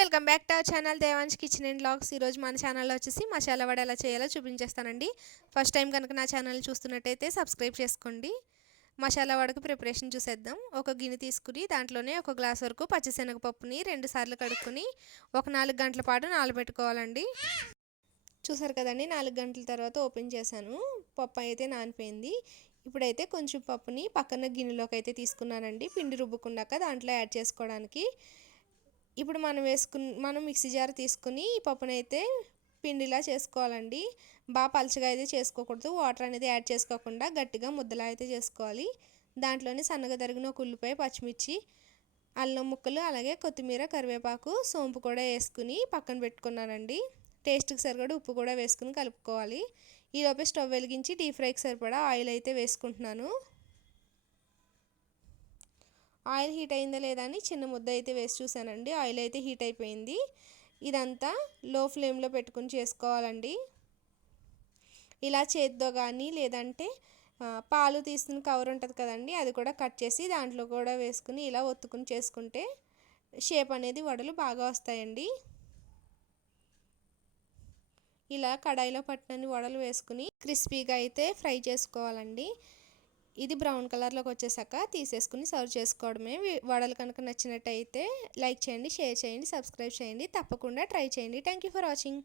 Welcome back to our channel Devansh kitchen and blogs ఈరోజు మన ఛానల్లో వచ్చేసి మసాలా వడ ఎలా చేయాలో చూపించేస్తానండి. ఫస్ట్ టైం కనుక నా ఛానల్ చూస్తున్నట్టయితే సబ్స్క్రైబ్ చేసుకోండి. మసాలా వడకు ప్రిపరేషన్ చూసేద్దాం. ఒక గిన్నె తీసుకుని దాంట్లోనే ఒక గ్లాస్ వరకు పచ్చిశనగపప్పుని రెండు సార్లు కడుక్కొని ఒక నాలుగు గంటల పాటు నానబెట్టుకోవాలండి. చూసారు కదండి నాలుగు గంటల తర్వాత ఓపెన్ చేశాను. పప్పు అయితే నానిపోయింది. ఇప్పుడైతే కొంచెం పప్పుని పక్కన గిన్నెలోకి అయితే తీసుకున్నానండి. పిండి రుబ్బుకున్నాక దాంట్లో యాడ్ చేసుకోవడానికి ఇప్పుడు మనం వేసుకుని మనం మిక్సీ జార్ తీసుకుని ఈ పప్పునైతే పిండిలా చేసుకోవాలండి. బాగా పలుచగా అయితే చేసుకోకూడదు. వాటర్ అనేది యాడ్ చేసుకోకుండా గట్టిగా ముద్దలా అయితే చేసుకోవాలి. దాంట్లోనే సన్నగా తరిగిన ఒక ఉల్లిపాయ పచ్చిమిర్చి అల్లం ముక్కలు అలాగే కొత్తిమీర కరివేపాకు సోంపు కూడా వేసుకుని పక్కన పెట్టుకున్నానండి. టేస్ట్కి సరిపడా ఉప్పు కూడా వేసుకుని కలుపుకోవాలి. ఈలోపే స్టవ్ వెలిగించి డీప్ ఫ్రైకి సరిపడా ఆయిల్ అయితే వేసుకుంటున్నాను. ఆయిల్ హీట్ అయిందా లేదా అని చిన్న ముద్ద అయితే వేసి చూసానండి ఆయిల్ అయితే హీట్ అయిపోయింది. ఇదంతా లో ఫ్లేమ్లో పెట్టుకుని చేసుకోవాలండి. ఇలా చేద్దో కానీ లేదంటే పాలు తీసుకుని కవర్ ఉంటుంది కదండి అది కూడా కట్ చేసి దాంట్లో కూడా వేసుకుని ఇలా ఒత్తుకుని చేసుకుంటే షేప్ అనేది వడలు బాగా వస్తాయండి. ఇలా కడాయిలో పట్టినన్ని వడలు వేసుకుని క్రిస్పీగా అయితే ఫ్రై చేసుకోవాలండి. ఇది బ్రౌన్ కలర్లోకి వచ్చేసాక తీసేసుకుని సర్వ్ చేసుకోవడమే. వడలు కనుక నచ్చినట్టయితే లైక్ చేయండి షేర్ చేయండి సబ్స్క్రైబ్ చేయండి. తప్పకుండా ట్రై చేయండి. Thank you for watching.